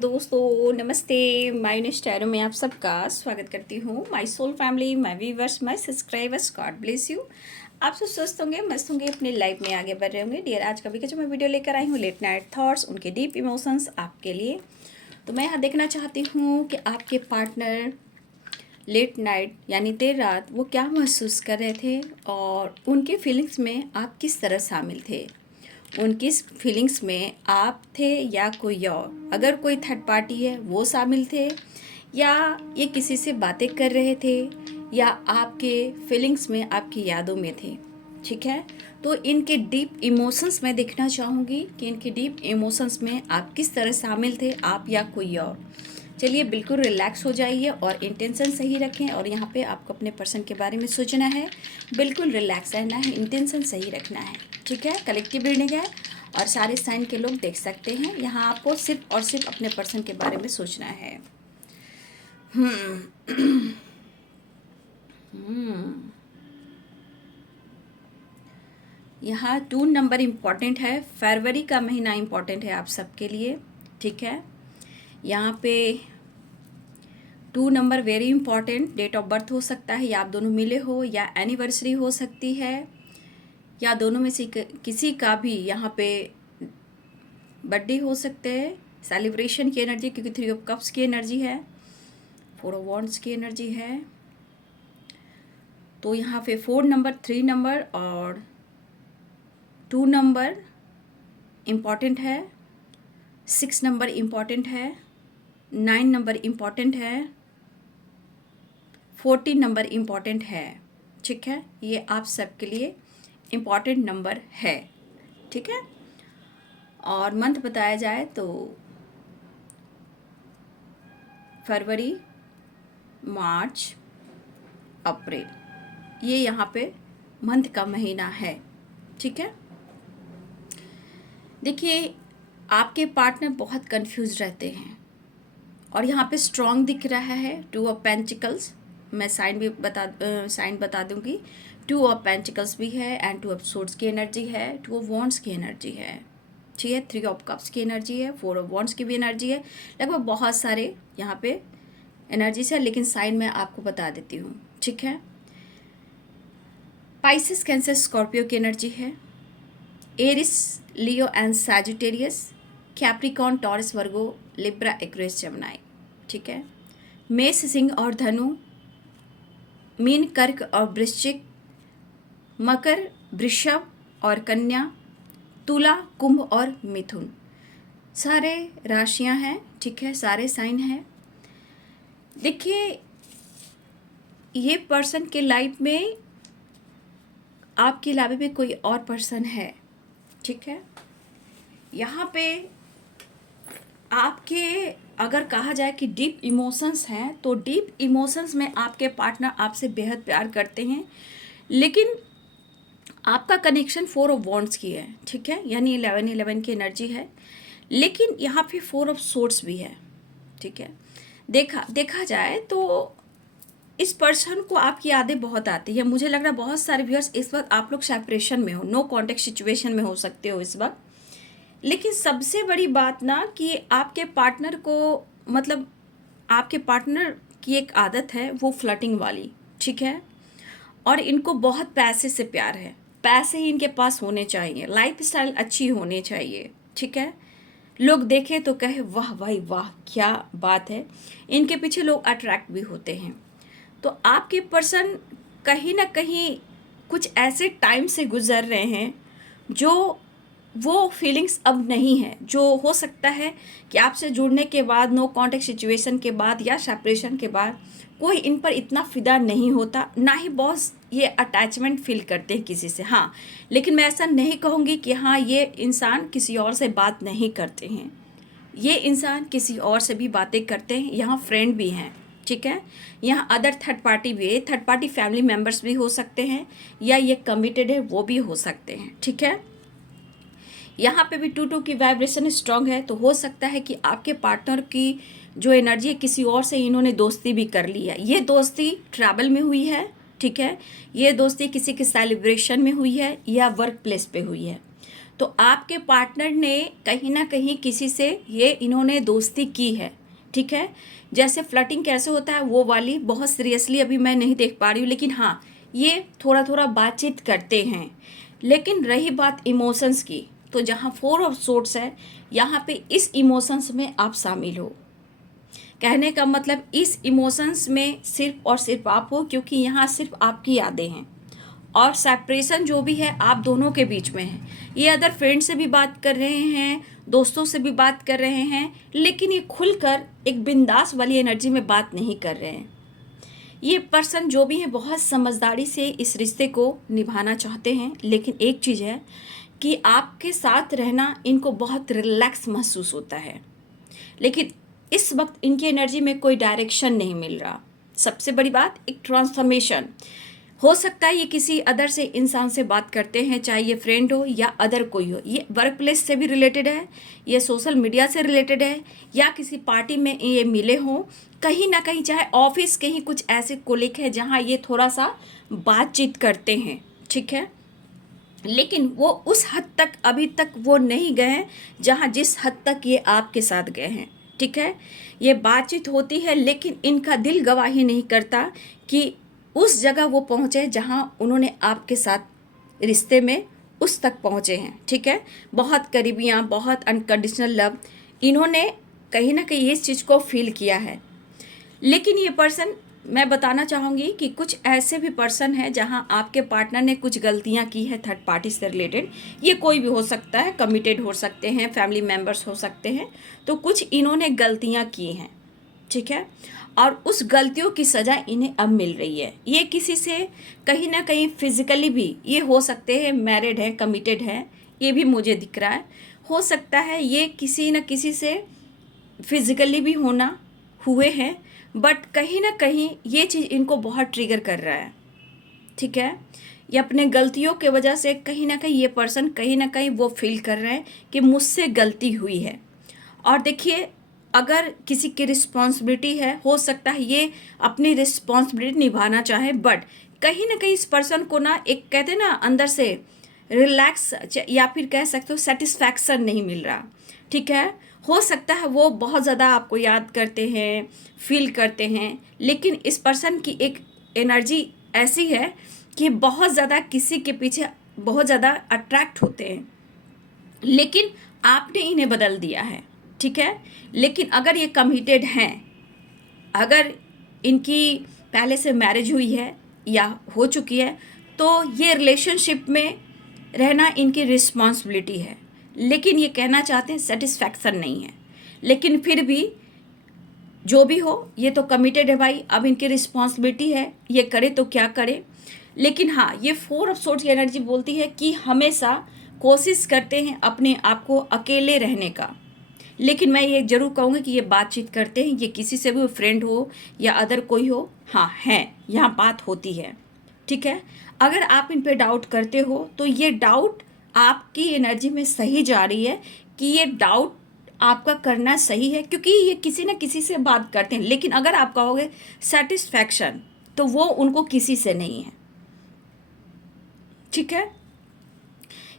दोस्तों, नमस्ते। My tarot में आप सबका स्वागत करती हूँ। My soul family, my viewers, my subscribers, God bless you. आप सब स्वस्थ होंगे, मस्त होंगे, अपनी लाइफ में आगे बढ़ रहे होंगे। डियर, आज का भी जो मैं वीडियो लेकर आई हूँ, लेट नाइट थॉट्स, उनके डीप इमोशंस आपके लिए। तो मैं यहाँ देखना चाहती हूँ कि आपके पार्टनर लेट नाइट यानी देर रात वो क्या महसूस कर रहे थे और उनके फीलिंग्स में आप किस तरह शामिल थे। उनकी फीलिंग्स में आप थे या कोई और, अगर कोई थर्ड पार्टी है वो शामिल थे, या ये किसी से बातें कर रहे थे, या आपके फीलिंग्स में आपकी यादों में थे। ठीक है, तो इनके डीप इमोशंस मैं देखना चाहूँगी कि इनके डीप इमोशंस में आप किस तरह शामिल थे, आप या कोई और। चलिए, बिल्कुल रिलैक्स हो जाइए और इंटेंशन सही रखें। और यहाँ पे आपको अपने पर्सन के बारे में सोचना है, बिल्कुल रिलैक्स रहना है, इंटेंशन सही रखना है। ठीक है, कलेक्टिव रीडिंग है और सारे साइन के लोग देख सकते हैं। यहाँ आपको सिर्फ और सिर्फ अपने पर्सन के बारे में सोचना है। यहाँ 2 नंबर इम्पॉर्टेंट है। फरवरी का महीना इम्पॉर्टेंट है आप सबके लिए। ठीक है, यहाँ पे 2 number very important. Date of birth हो सकता है, या आप दोनों मिले हो, या एनिवर्सरी हो सकती है, या दोनों में से किसी का भी यहाँ पे बर्थडे हो सकते हैं। सेलिब्रेशन की एनर्जी, क्योंकि 3 ऑफ कप्स की एनर्जी है, 4 ऑफ वॉन्ड्स की एनर्जी है। तो यहाँ पे 4 नंबर, 3 नंबर और 2 नंबर इम्पॉर्टेंट है, 6 नंबर इम्पॉर्टेंट है, 9 नंबर इम्पॉर्टेंट है, 14 नंबर इम्पॉर्टेंट है। ठीक है, ये आप सबके लिए इम्पॉर्टेंट नंबर है। ठीक है, और मंथ बताया जाए तो फरवरी, मार्च, अप्रैल, ये यहाँ पे मंथ का महीना है। ठीक है, देखिए, आपके पार्टनर बहुत कंफ्यूज रहते हैं और यहाँ पे स्ट्रॉन्ग दिख रहा है। 2 ऑफ पेंटिकल्स, मैं साइन बता दूंगी। 2 ऑफ पेंटिकल्स भी है एंड 2 ऑफ सोर्ड्स की एनर्जी है, 2 ऑफ वॉन्ड्स की एनर्जी है। ठीक है, 3 ऑफ कप्स की एनर्जी है, 4 ऑफ वॉन्ड्स की भी एनर्जी है। लगभग बहुत सारे यहाँ पे एनर्जीज है, लेकिन साइन मैं आपको बता देती हूँ। ठीक है, पाइसेस, कैंसर, स्कॉर्पियो की एनर्जी है। Aries, Leo and Sagittarius, Capricorn, Taurus, Virgo, Libra, Aquarius, Gemini. ठीक है, मेष, सिंह और धनु, मीन, कर्क और वृश्चिक, मकर, वृषभ और कन्या, तुला, कुंभ और मिथुन। सारे राशियां हैं। ठीक है, सारे साइन हैं। देखिए, ये पर्सन के लाइफ में आपके अलावा भी कोई और पर्सन है। ठीक है, यहाँ पे आपके अगर कहा जाए कि डीप इमोशंस हैं, तो डीप इमोशंस में आपके पार्टनर आपसे बेहद प्यार करते हैं, लेकिन आपका कनेक्शन 4 ऑफ वॉन्ड्स की है। ठीक है, यानी 11 की एनर्जी है, लेकिन यहाँ पे 4 ऑफ सोर्ड्स भी है। ठीक है, देखा जाए तो इस पर्सन को आपकी यादें बहुत आती है। मुझे लग रहा है बहुत सारे व्यूअर्स इस वक्त आप लोग सेपरेशन में हो, नो कॉन्टेक्ट सिचुएशन में हो सकते हो इस वक्त। लेकिन सबसे बड़ी बात ना कि आपके पार्टनर को, मतलब आपके पार्टनर की एक आदत है वो फ्लर्टिंग वाली। ठीक है, और इनको बहुत पैसे से प्यार है, पैसे ही इनके पास होने चाहिए, लाइफ स्टाइल अच्छी होनी चाहिए। ठीक है, लोग देखें तो कहे वाह भाई वाह, क्या बात है। इनके पीछे लोग अट्रैक्ट भी होते हैं। तो आपके पर्सन कहीं ना कहीं कुछ ऐसे टाइम से गुजर रहे हैं जो वो फीलिंग्स अब नहीं है। जो हो सकता है कि आपसे जुड़ने के बाद, नो कांटेक्ट सिचुएशन के बाद या सेपरेशन के बाद कोई इन पर इतना फिदा नहीं होता, ना ही बहुत ये अटैचमेंट फील करते हैं किसी से। हाँ, लेकिन मैं ऐसा नहीं कहूँगी कि हाँ ये इंसान किसी और से बात नहीं करते हैं। ये इंसान किसी और से भी बातें करते हैं, यहाँ फ्रेंड भी हैं। ठीक है, यहाँ अदर थर्ड पार्टी भी है, थर्ड पार्टी फैमिली मेम्बर्स भी हो सकते हैं, या ये कमिटेड है वो भी हो सकते हैं। ठीक है, यहाँ पे भी 2 की वाइब्रेशन स्ट्रांग है, तो हो सकता है कि आपके पार्टनर की जो एनर्जी है, किसी और से इन्होंने दोस्ती भी कर ली है। ये दोस्ती ट्रैवल में हुई है। ठीक है, ये दोस्ती किसी के सेलिब्रेशन में हुई है या वर्क प्लेस पे हुई है। तो आपके पार्टनर ने कहीं ना कहीं किसी से ये इन्होंने दोस्ती की है, ठीक है। जैसे फ्लर्टिंग कैसे होता है वो वाली बहुत सीरियसली अभी मैं नहीं देख पा रही हूँ, लेकिन हाँ ये थोड़ा थोड़ा बातचीत करते हैं। लेकिन रही बात इमोशंस की, तो जहाँ 4 ऑफ सोर्ड्स है यहाँ पे इस इमोशंस में आप शामिल हो। कहने का मतलब इस इमोशंस में सिर्फ और सिर्फ आप हो, क्योंकि यहाँ सिर्फ आपकी यादें हैं और सेपरेशन जो भी है आप दोनों के बीच में है। ये अदर फ्रेंड से भी बात कर रहे हैं, दोस्तों से भी बात कर रहे हैं, लेकिन ये खुलकर एक बिंदास वाली एनर्जी में बात नहीं कर रहे हैं। ये पर्सन जो भी है बहुत समझदारी से इस रिश्ते को निभाना चाहते हैं, लेकिन एक चीज़ है कि आपके साथ रहना इनको बहुत रिलैक्स महसूस होता है, लेकिन इस वक्त इनकी एनर्जी में कोई डायरेक्शन नहीं मिल रहा। सबसे बड़ी बात एक ट्रांसफॉर्मेशन हो सकता है। ये किसी अदर से इंसान से बात करते हैं, चाहे ये फ्रेंड हो या अदर कोई हो। ये वर्क प्लेस से भी रिलेटेड है, ये सोशल मीडिया से रिलेटेड है, या किसी पार्टी में ये मिले हों कहीं ना कहीं, चाहे ऑफिस के ही कुछ ऐसे कोलिग हैं जहाँ ये थोड़ा सा बातचीत करते हैं, ठीक है। लेकिन वो उस हद तक अभी तक वो नहीं गए हैं जहाँ जिस हद तक ये आपके साथ गए हैं, ठीक है। ये बातचीत होती है लेकिन इनका दिल गवाही नहीं करता कि उस जगह वो पहुँचे जहाँ उन्होंने आपके साथ रिश्ते में उस तक पहुँचे हैं, ठीक है। बहुत करीबियाँ, बहुत अनकंडीशनल लव इन्होंने कहीं ना कहीं इस चीज़ को फील किया है। लेकिन ये पर्सन, मैं बताना चाहूँगी कि कुछ ऐसे भी पर्सन हैं जहाँ आपके पार्टनर ने कुछ गलतियाँ की है थर्ड पार्टी से रिलेटेड। ये कोई भी हो सकता है, कमिटेड हो सकते हैं, फैमिली मेम्बर्स हो सकते हैं। तो कुछ इन्होंने गलतियाँ की हैं, ठीक है, और उस गलतियों की सज़ा इन्हें अब मिल रही है। ये किसी से कहीं ना कहीं फिजिकली भी ये हो सकते हैं, मैरिड हैं, कमिटेड हैं, ये भी मुझे दिख रहा है। हो सकता है ये किसी न किसी से फिजिकली भी होना हुए हैं, बट कहीं ना कहीं ये चीज़ इनको बहुत ट्रिगर कर रहा है, ठीक है। ये अपने गलतियों के वजह से कहीं ना कहीं ये पर्सन कहीं ना कहीं वो फील कर रहे हैं कि मुझसे गलती हुई है। और देखिए, अगर किसी की रिस्पॉन्सिबिलिटी है, हो सकता है ये अपनी रिस्पॉन्सिबिलिटी निभाना चाहे, बट कहीं ना कहीं इस पर्सन को ना एक कहते हैं ना अंदर से रिलैक्स या फिर कह सकते हो सेटिस्फैक्शन नहीं मिल रहा, ठीक है। हो सकता है वो बहुत ज़्यादा आपको याद करते हैं, फील करते हैं, लेकिन इस पर्सन की एक एनर्जी ऐसी है कि बहुत ज़्यादा किसी के पीछे बहुत ज़्यादा अट्रैक्ट होते हैं, लेकिन आपने इन्हें बदल दिया है, ठीक है। लेकिन अगर ये कमिटेड हैं, अगर इनकी पहले से मैरिज हुई है या हो चुकी है, तो ये रिलेशनशिप में रहना इनकी रिस्पॉन्सिबिलिटी है, लेकिन ये कहना चाहते हैं सेटिस्फैक्शन नहीं है। लेकिन फिर भी जो भी हो, ये तो कमिटेड है भाई, अब इनकी रिस्पॉन्सिबिलिटी है, ये करे तो क्या करे। लेकिन हाँ, ये 4 ऑफ सोर्ड्स की एनर्जी बोलती है कि हमेशा कोशिश करते हैं अपने आप को अकेले रहने का। लेकिन मैं ये ज़रूर कहूँगी कि ये बातचीत करते हैं, ये किसी से भी फ्रेंड हो या अदर कोई हो, हाँ है, यहाँ बात होती है, ठीक है। अगर आप इन पे डाउट करते हो तो ये डाउट आपकी एनर्जी में सही जा रही है कि ये डाउट आपका करना सही है, क्योंकि ये किसी न किसी से बात करते हैं। लेकिन अगर आप कहोगे सेटिस्फैक्शन, तो वो उनको किसी से नहीं है, ठीक है।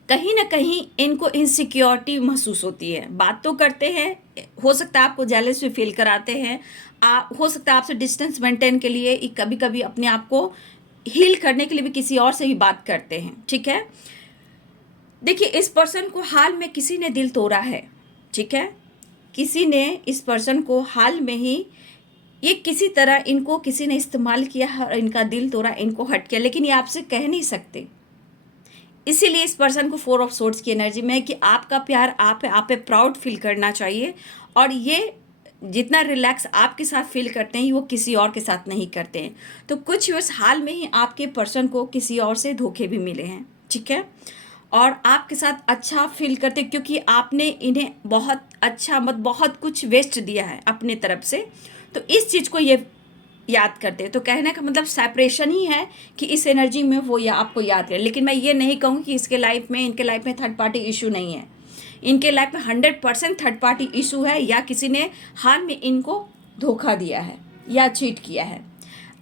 कहीं ना कहीं इनको इनसिक्योरिटी महसूस होती है। बात तो करते हैं, हो सकता है आपको जेलस भी फील कराते हैं, हो सकता है आपसे डिस्टेंस मेंटेन के लिए कभी कभी अपने आप को हील करने के लिए भी किसी और से भी बात करते हैं, ठीक है। देखिए, इस पर्सन को हाल में किसी ने दिल तोड़ा है, ठीक है। किसी ने इस पर्सन को हाल में ही ये किसी तरह इनको किसी ने इस्तेमाल किया और इनका दिल तोड़ा, इनको हट किया, लेकिन ये आपसे कह नहीं सकते। इसीलिए इस पर्सन को 4 ऑफ सोर्ड्स की एनर्जी में है कि आपका प्यार आप पे प्राउड फील करना चाहिए, और ये जितना रिलैक्स आपके साथ फील करते हैं वो किसी और के साथ नहीं करते हैं। तो कुछ वर्ष हाल में ही आपके पर्सन को किसी और से धोखे भी मिले हैं, ठीक है, और आपके साथ अच्छा फील करते क्योंकि आपने इन्हें बहुत अच्छा बहुत कुछ वेस्ट दिया है अपने तरफ से, तो इस चीज़ को ये याद करते हैं। तो कहने का मतलब सेपरेशन ही है कि इस एनर्जी में वो या आपको याद करें। लेकिन मैं ये नहीं कहूँ कि इनके लाइफ में थर्ड पार्टी इशू नहीं है। इनके लाइफ में 100% थर्ड पार्टी इशू है, या किसी ने हाल में इनको धोखा दिया है या चीट किया है।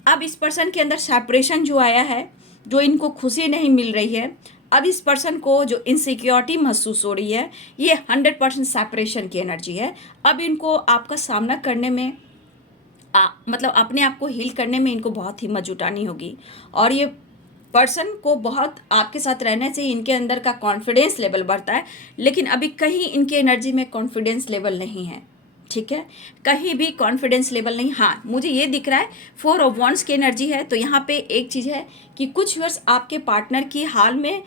अब इस पर्सन के अंदर सेपरेशन जो आया है, जो इनको खुशी नहीं मिल रही है, अब इस पर्सन को जो इनसिक्योरिटी महसूस हो रही है, ये 100% सेपरेशन की एनर्जी है। अब इनको आपका सामना करने में मतलब अपने आप को हील करने में इनको बहुत हिम्मत जुटानी होगी। और ये पर्सन को बहुत आपके साथ रहने से इनके अंदर का कॉन्फिडेंस लेवल बढ़ता है, लेकिन अभी कहीं इनकी एनर्जी में कॉन्फिडेंस लेवल नहीं है। ठीक है, कहीं भी कॉन्फिडेंस लेवल नहीं। हाँ, मुझे ये दिख रहा है 4 ऑफ वॉन्ड्स की एनर्जी है, तो यहाँ पे एक चीज़ है कि कुछ वर्ष आपके पार्टनर की हाल में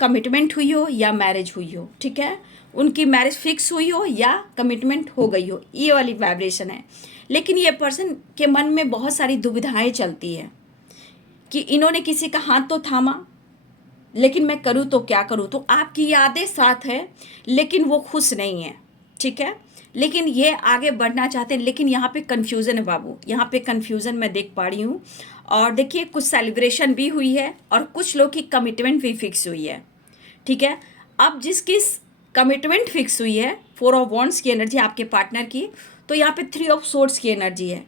कमिटमेंट हुई हो या मैरिज हुई हो। ठीक है, उनकी मैरिज फिक्स हुई हो या कमिटमेंट हो गई हो, ये वाली वाइब्रेशन है। लेकिन ये पर्सन के मन में बहुत सारी दुविधाएं चलती है कि इन्होंने किसी का हाथ तो थामा, लेकिन मैं करूँ तो क्या करूँ। तो आपकी यादें साथ है, लेकिन वो खुश नहीं है। ठीक है, लेकिन ये आगे बढ़ना चाहते हैं, लेकिन यहाँ पे कन्फ्यूज़न है बाबू, यहाँ पे कन्फ्यूज़न मैं देख पा रही हूँ। और देखिए, कुछ सेलिब्रेशन भी हुई है और कुछ लोग की कमिटमेंट भी फिक्स हुई है। ठीक है, अब जिसकी कमिटमेंट फिक्स हुई है, 4 ऑफ वॉन्ड्स की एनर्जी आपके पार्टनर की, तो यहाँ पे 3 ऑफ सोर्ड्स की एनर्जी है।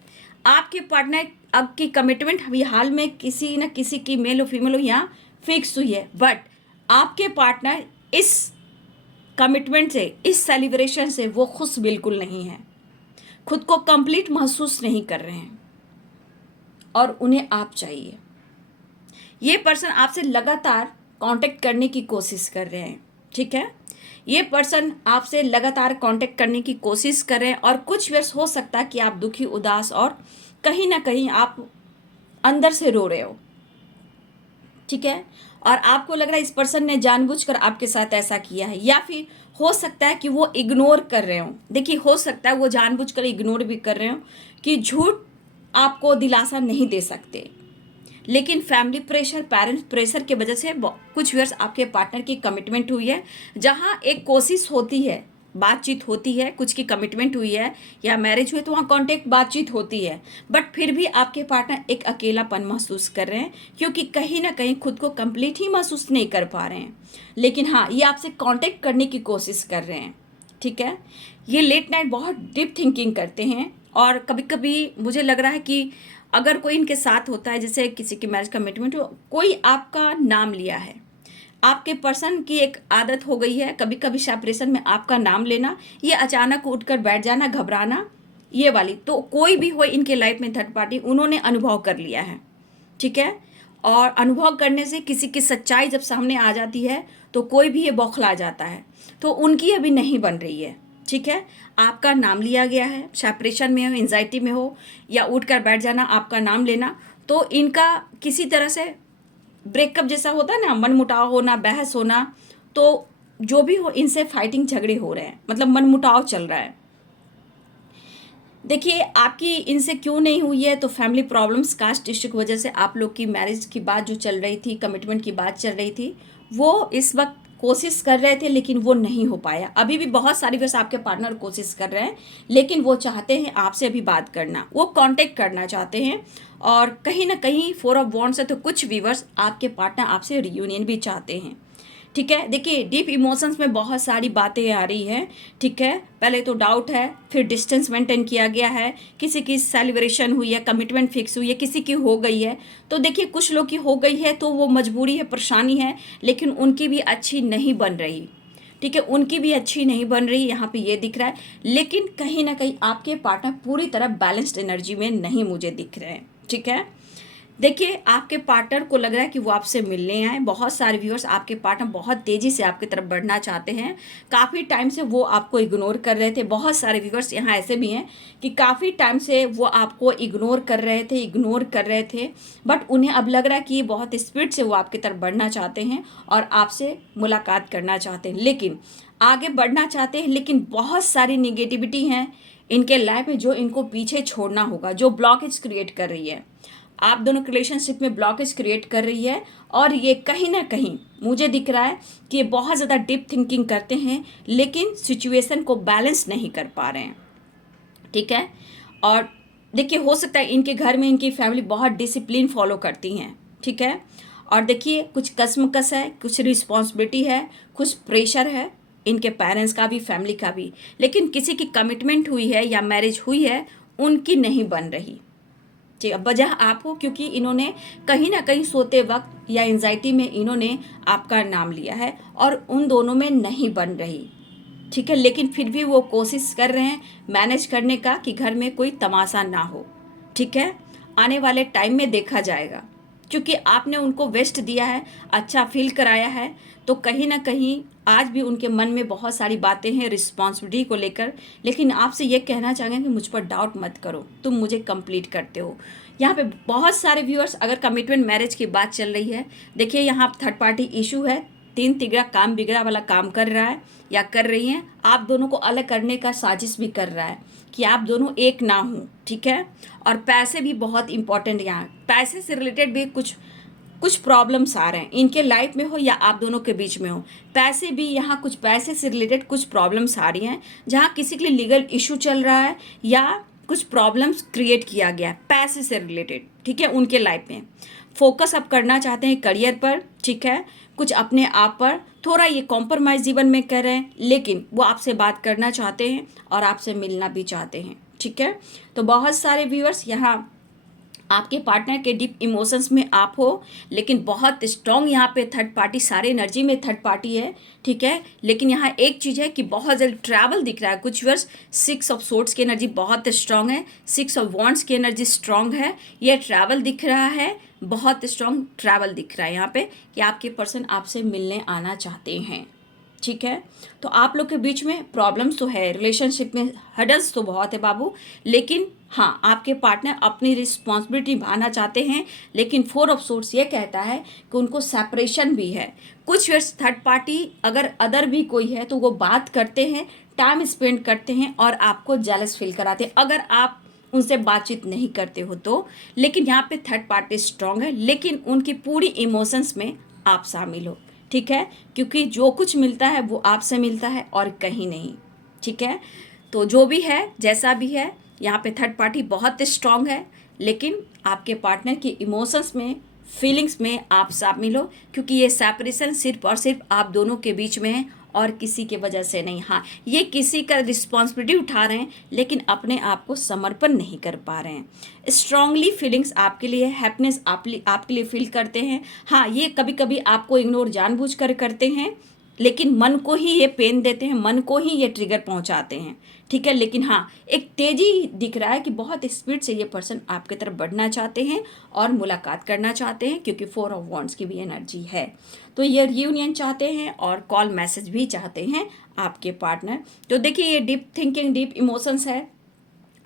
आपके पार्टनर अब की कमिटमेंट अभी हाल में किसी न किसी की, मेल हो फीमेल हो, यहाँ फिक्स हुई है, बट आपके पार्टनर इस कमिटमेंट से, इस सेलिब्रेशन से वो खुश बिल्कुल नहीं है, खुद को कंप्लीट महसूस नहीं कर रहे हैं और उन्हें आप चाहिए। ये पर्सन आपसे लगातार कांटेक्ट करने की कोशिश कर रहे हैं। ठीक है, ये पर्सन आपसे लगातार कांटेक्ट करने की कोशिश कर रहे हैं और कुछ वर्ष हो सकता है कि आप दुखी, उदास और कहीं ना कहीं आप अंदर से रो रहे हो। ठीक है, और आपको लग रहा है इस पर्सन ने जानबूझकर आपके साथ ऐसा किया है, या फिर हो सकता है कि वो इग्नोर कर रहे हो। देखिए, हो सकता है वो जानबूझकर इग्नोर भी कर रहे हो कि झूठ आपको दिलासा नहीं दे सकते, लेकिन फैमिली प्रेशर, पेरेंट्स प्रेशर की वजह से कुछ वर्ष आपके पार्टनर की कमिटमेंट हुई है, जहाँ एक कोशिश होती है, बातचीत होती है, कुछ की कमिटमेंट हुई है या मैरिज हुई तो वहाँ कांटेक्ट, बातचीत होती है, बट फिर भी आपके पार्टनर एक अकेलापन महसूस कर रहे हैं, क्योंकि कहीं ना कहीं खुद को कंप्लीट ही महसूस नहीं कर पा रहे हैं। लेकिन हाँ, ये आपसे कांटेक्ट करने की कोशिश कर रहे हैं। ठीक है, ये लेट नाइट बहुत डीप थिंकिंग करते हैं और कभी कभी मुझे लग रहा है कि अगर कोई इनके साथ होता है, जैसे किसी की मैरिज कमिटमेंट हो, कोई आपका नाम लिया है, आपके पर्सन की एक आदत हो गई है कभी कभी सेपरेशन में आपका नाम लेना, ये अचानक उठकर बैठ जाना, घबराना, ये वाली। तो कोई भी हो इनके लाइफ में थर्ड पार्टी, उन्होंने अनुभव कर लिया है। ठीक है, और अनुभव करने से किसी की सच्चाई जब सामने आ जाती है तो कोई भी ये बौखला जाता है, तो उनकी अभी नहीं बन रही है। ठीक है, आपका नाम लिया गया है, सेपरेशन में हो, एंजाइटी में हो, या उठकर बैठ जाना, आपका नाम लेना, तो इनका किसी तरह से ब्रेकअप जैसा होता है ना, मनमुटाव होना, बहस होना, तो जो भी हो, इनसे फाइटिंग, झगड़े हो रहे हैं, मतलब मनमुटाव चल रहा है। देखिए, आपकी इनसे क्यों नहीं हुई है, तो फैमिली प्रॉब्लम्स, कास्ट इश्यू की वजह से आप लोग की मैरिज की बात जो चल रही थी, कमिटमेंट की बात चल रही थी, वो इस वक्त कोशिश कर रहे थे, लेकिन वो नहीं हो पाया। अभी भी बहुत सारी वर्ष आपके पार्टनर कोशिश कर रहे हैं, लेकिन वो चाहते हैं आपसे अभी बात करना, वो कांटेक्ट करना चाहते हैं, और कहीं ना कहीं 4 ऑफ वॉन्ड्स है, तो कुछ व्यूअर्स आपके पार्टनर आपसे रियूनियन भी चाहते हैं। ठीक है, देखिए, डीप इमोशंस में बहुत सारी बातें आ रही हैं। ठीक है, पहले तो डाउट है, फिर डिस्टेंस मेंटेन किया गया है, किसी की सेलिब्रेशन हुई है, कमिटमेंट फिक्स हुई है, किसी की हो गई है। तो देखिए, कुछ लोग की हो गई है तो वो मजबूरी है, परेशानी है, लेकिन उनकी भी अच्छी नहीं बन रही। ठीक है, उनकी भी अच्छी नहीं बन रही, यहाँ पे ये दिख रहा है। लेकिन कहीं ना कहीं आपके पार्टनर पूरी तरह बैलेंस्ड एनर्जी में नहीं मुझे दिख रहे हैं। ठीक है, देखिए, आपके पार्टनर को लग रहा है कि वो आपसे मिलने आए। बहुत सारे व्यूअर्स, आपके पार्टनर बहुत तेज़ी से आपकी तरफ बढ़ना चाहते हैं। काफ़ी टाइम से वो आपको इग्नोर कर रहे थे। बहुत सारे व्यूअर्स यहाँ ऐसे भी हैं कि काफ़ी टाइम से वो आपको इग्नोर कर रहे थे, बट उन्हें अब लग रहा है कि बहुत स्पीड से वो आपकी तरफ बढ़ना चाहते हैं और आपसे मुलाकात करना चाहते हैं, लेकिन आगे बढ़ना चाहते हैं, लेकिन बहुत सारी निगेटिविटी हैं इनके लाइफ में जो इनको पीछे छोड़ना होगा, जो ब्लॉकेज क्रिएट कर रही है, आप दोनों के रिलेशनशिप में ब्लॉकेज क्रिएट कर रही है। और ये कहीं ना कहीं मुझे दिख रहा है कि ये बहुत ज़्यादा डीप थिंकिंग करते हैं, लेकिन सिचुएशन को बैलेंस नहीं कर पा रहे हैं। ठीक है, और देखिए, हो सकता है इनके घर में इनकी फैमिली बहुत डिसिप्लिन फॉलो करती हैं। ठीक है, और देखिए, कुछ कसमकस है, कुछ रिस्पॉन्सिबिलिटी है, कुछ प्रेशर है इनके पेरेंट्स का भी, फैमिली का भी, लेकिन किसी की कमिटमेंट हुई है या मैरिज हुई है, उनकी नहीं बन रही। वजह आप हो, क्योंकि इन्होंने कहीं ना कहीं सोते वक्त या एंजाइटी में इन्होंने आपका नाम लिया है और उन दोनों में नहीं बन रही, ठीक है। लेकिन फिर भी वो कोशिश कर रहे हैं मैनेज करने का कि घर में कोई तमाशा ना हो, ठीक है। आने वाले टाइम में देखा जाएगा, क्योंकि आपने उनको वेस्ट दिया है, अच्छा फील कराया है, तो कहीं ना कहीं आज भी उनके मन में बहुत सारी बातें हैं रिस्पॉन्सिबिलिटी को लेकर। लेकिन आपसे ये कहना चाहेंगे कि मुझ पर डाउट मत करो, तुम मुझे कंप्लीट करते हो। यहाँ पे बहुत सारे व्यूअर्स, अगर कमिटमेंट मैरिज की बात चल रही है, देखिए यहाँ थर्ड पार्टी इशू है, 3 तिगड़ा काम बिगड़ा वाला काम कर रहा है या कर रही हैं, आप दोनों को अलग करने का साजिश भी कर रहा है कि आप दोनों एक ना हों, ठीक है। और पैसे भी बहुत इंपॉर्टेंट, यहाँ पैसे से रिलेटेड भी कुछ प्रॉब्लम्स आ रहे हैं, इनके लाइफ में हो या आप दोनों के बीच में हो। पैसे भी यहाँ कुछ पैसे से रिलेटेड कुछ प्रॉब्लम्स आ रही हैं, जहाँ किसी के लिए लीगल इशू चल रहा है या कुछ प्रॉब्लम्स क्रिएट किया गया है पैसे से रिलेटेड, ठीक है। उनके लाइफ में फोकस आप करना चाहते हैं करियर पर, ठीक है, कुछ अपने आप पर, थोड़ा ये कॉम्प्रोमाइज़ जीवन में कर रहे हैं, लेकिन वो आपसे बात करना चाहते हैं और आपसे मिलना भी चाहते हैं, ठीक है। तो बहुत सारे व्यूअर्स यहाँ आपके पार्टनर के डीप इमोशंस में आप हो, लेकिन बहुत स्ट्रॉन्ग यहाँ पे थर्ड पार्टी, सारे एनर्जी में थर्ड पार्टी है, ठीक है। लेकिन यहाँ एक चीज़ है कि बहुत जल्द ट्रैवल दिख रहा है कुछ वर्ष। 6 ऑफ सोर्ड्स की एनर्जी बहुत स्ट्रॉन्ग है, 6 ऑफ वॉन्ड्स की एनर्जी स्ट्रॉन्ग है, ये ट्रैवल दिख रहा है, बहुत स्ट्रॉन्ग ट्रैवल दिख रहा है यहाँ पे कि आपके पर्सन आपसे मिलने आना चाहते हैं, ठीक है। तो आप लोग के बीच में प्रॉब्लम्स तो है, रिलेशनशिप में हर्डल्स तो बहुत है बाबू, लेकिन हाँ आपके पार्टनर अपनी रिस्पॉन्सिबिलिटी निभाना चाहते हैं। लेकिन 4 ऑफ सोर्ड्स ये कहता है कि उनको सेपरेशन भी है। कुछ वर्ष थर्ड पार्टी अगर अदर भी कोई है तो वो बात करते हैं, टाइम स्पेंड करते हैं और आपको जेलस फील कराते हैं अगर आप उनसे बातचीत नहीं करते हो तो। लेकिन यहाँ पे थर्ड पार्टी स्ट्रांग है, लेकिन उनकी पूरी इमोशंस में आप शामिल हो, ठीक है, क्योंकि जो कुछ मिलता है वो आपसे मिलता है और कहीं नहीं, ठीक है। तो जो भी है जैसा भी है, यहाँ पे थर्ड पार्टी बहुत स्ट्रांग है, लेकिन आपके पार्टनर की इमोशंस में, फीलिंग्स में आप शामिल हो, क्योंकि ये सेपरेशन सिर्फ और सिर्फ आप दोनों के बीच में है और किसी के वजह से नहीं। हाँ ये किसी का रिस्पॉन्सिबिलिटी उठा रहे हैं, लेकिन अपने आप को समर्पण नहीं कर पा रहे हैं। स्ट्रांगली फीलिंग्स आपके लिए, हैप्पीनेस आपके लिए फील करते हैं। हाँ ये कभी कभी आपको इग्नोर जानबूझकर करते हैं, लेकिन मन को ही ये पेन देते हैं, मन को ही ये ट्रिगर पहुंचाते हैं, ठीक है। लेकिन हाँ एक तेजी दिख रहा है कि बहुत स्पीड से ये पर्सन आपकी तरफ बढ़ना चाहते हैं और मुलाकात करना चाहते हैं, क्योंकि 4 ऑफ वॉन्ड्स की भी एनर्जी है। तो ये रियूनियन चाहते हैं और कॉल मैसेज भी चाहते हैं आपके पार्टनर। तो देखिए ये डीप थिंकिंग, डीप इमोशंस है,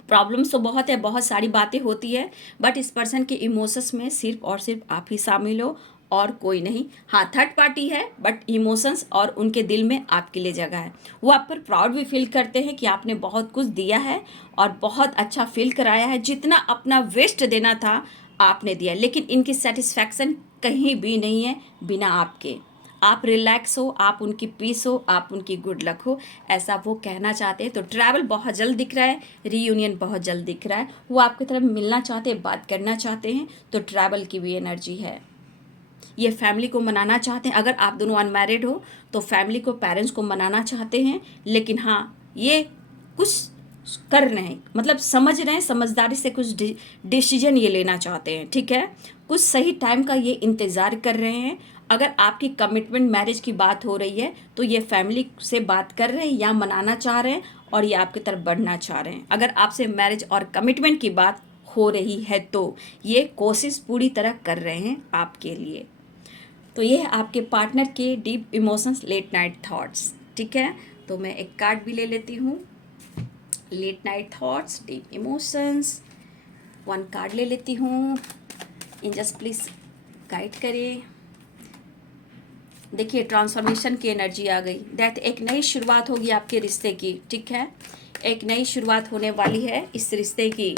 प्रॉब्लम्स तो बहुत है, बहुत सारी बातें होती है, बट इस पर्सन के इमोशंस में सिर्फ और सिर्फ आप ही शामिल हो और कोई नहीं। हाँ थर्ड पार्टी है, बट इमोशंस और उनके दिल में आपके लिए जगह है। वो आप पर प्राउड भी फील करते हैं कि आपने बहुत कुछ दिया है और बहुत अच्छा फील कराया है, जितना अपना वेस्ट देना था आपने दिया। लेकिन इनकी सेटिस्फैक्शन कहीं भी नहीं है बिना आपके। आप रिलैक्स हो, आप उनकी पीस हो, आप उनकी गुड लक हो, ऐसा वो कहना चाहते हैं। तो ट्रैवल बहुत जल्द दिख रहा है, रीयूनियन बहुत जल्द दिख रहा है, वो आपकी तरफ मिलना चाहते हैं, बात करना चाहते हैं, तो ट्रैवल की भी एनर्जी है। ये फैमिली को मनाना चाहते हैं, अगर आप दोनों अनमैरिड हो तो फैमिली को, पेरेंट्स को मनाना चाहते हैं। लेकिन हाँ ये कुछ कर रहे हैं, मतलब समझ रहे हैं, समझदारी से कुछ डिसीजन ये लेना चाहते हैं, ठीक है। कुछ सही टाइम का ये इंतज़ार कर रहे हैं। अगर आपकी कमिटमेंट मैरिज की बात हो रही है तो ये फैमिली से बात कर रहे हैं या मनाना चाह रहे हैं और ये आपकी तरफ बढ़ना चाह रहे हैं। अगर आपसे मैरिज और कमिटमेंट की बात हो रही है तो ये कोशिश पूरी तरह कर रहे हैं आपके लिए। तो ये है आपके पार्टनर के deep emotions, late night thoughts, ठीक है। तो मैं एक कार्ड भी ले लेती हूँ, late night thoughts, deep emotions, 1 card ले लेती हूँ। एंजल्स प्लीज गाइड करें। देखिए ट्रांसफॉर्मेशन की एनर्जी आ गई, दैट एक नई शुरुआत होगी आपके रिश्ते की, ठीक है। एक नई शुरुआत होने वाली है इस रिश्ते की।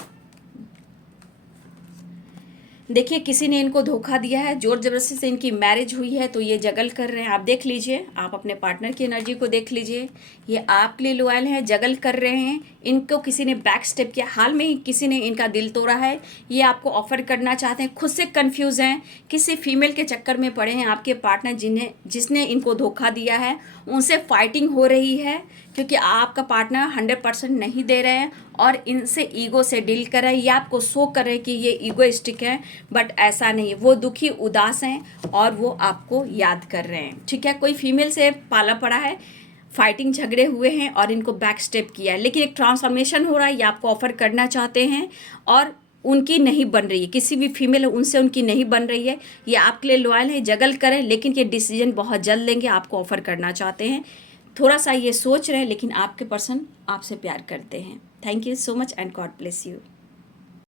देखिए किसी ने इनको धोखा दिया है, जोर जबरदस्ती से इनकी मैरिज हुई है, तो ये जगल कर रहे हैं। आप देख लीजिए, आप अपने पार्टनर की एनर्जी को देख लीजिए, ये आपके लिए लॉयल हैं, जगल कर रहे हैं। इनको किसी ने बैक स्टेप किया, हाल में ही किसी ने इनका दिल तोड़ा है, ये आपको ऑफर करना चाहते हैं, खुद से कंफ्यूज हैं, किसी फीमेल के चक्कर में पड़े हैं आपके पार्टनर, जिसने इनको धोखा दिया है, उनसे फाइटिंग हो रही है क्योंकि आपका पार्टनर 100% नहीं दे रहे हैं और इनसे ईगो से डील कर रहे हैं। ये आपको शो कर रहे हैं कि ये ईगोइस्टिक है, बट ऐसा नहीं है। वो दुखी उदास हैं और वो आपको याद कर रहे हैं, ठीक है। कोई फीमेल से पाला पड़ा है, फाइटिंग झगड़े हुए हैं और इनको बैक स्टेप किया है, लेकिन एक ट्रांसफॉर्मेशन हो रहा है। ये आपको ऑफर करना चाहते हैं और उनकी नहीं बन रही है, किसी भी फीमेल उनसे उनकी नहीं बन रही है। ये आपके लिए लॉयल है, जगल करें, लेकिन ये डिसीजन बहुत जल्द लेंगे, आपको ऑफर करना चाहते हैं। थोड़ा सा ये सोच रहे हैं, लेकिन आपके पर्सन आपसे प्यार करते हैं। Thank you so much and God bless you.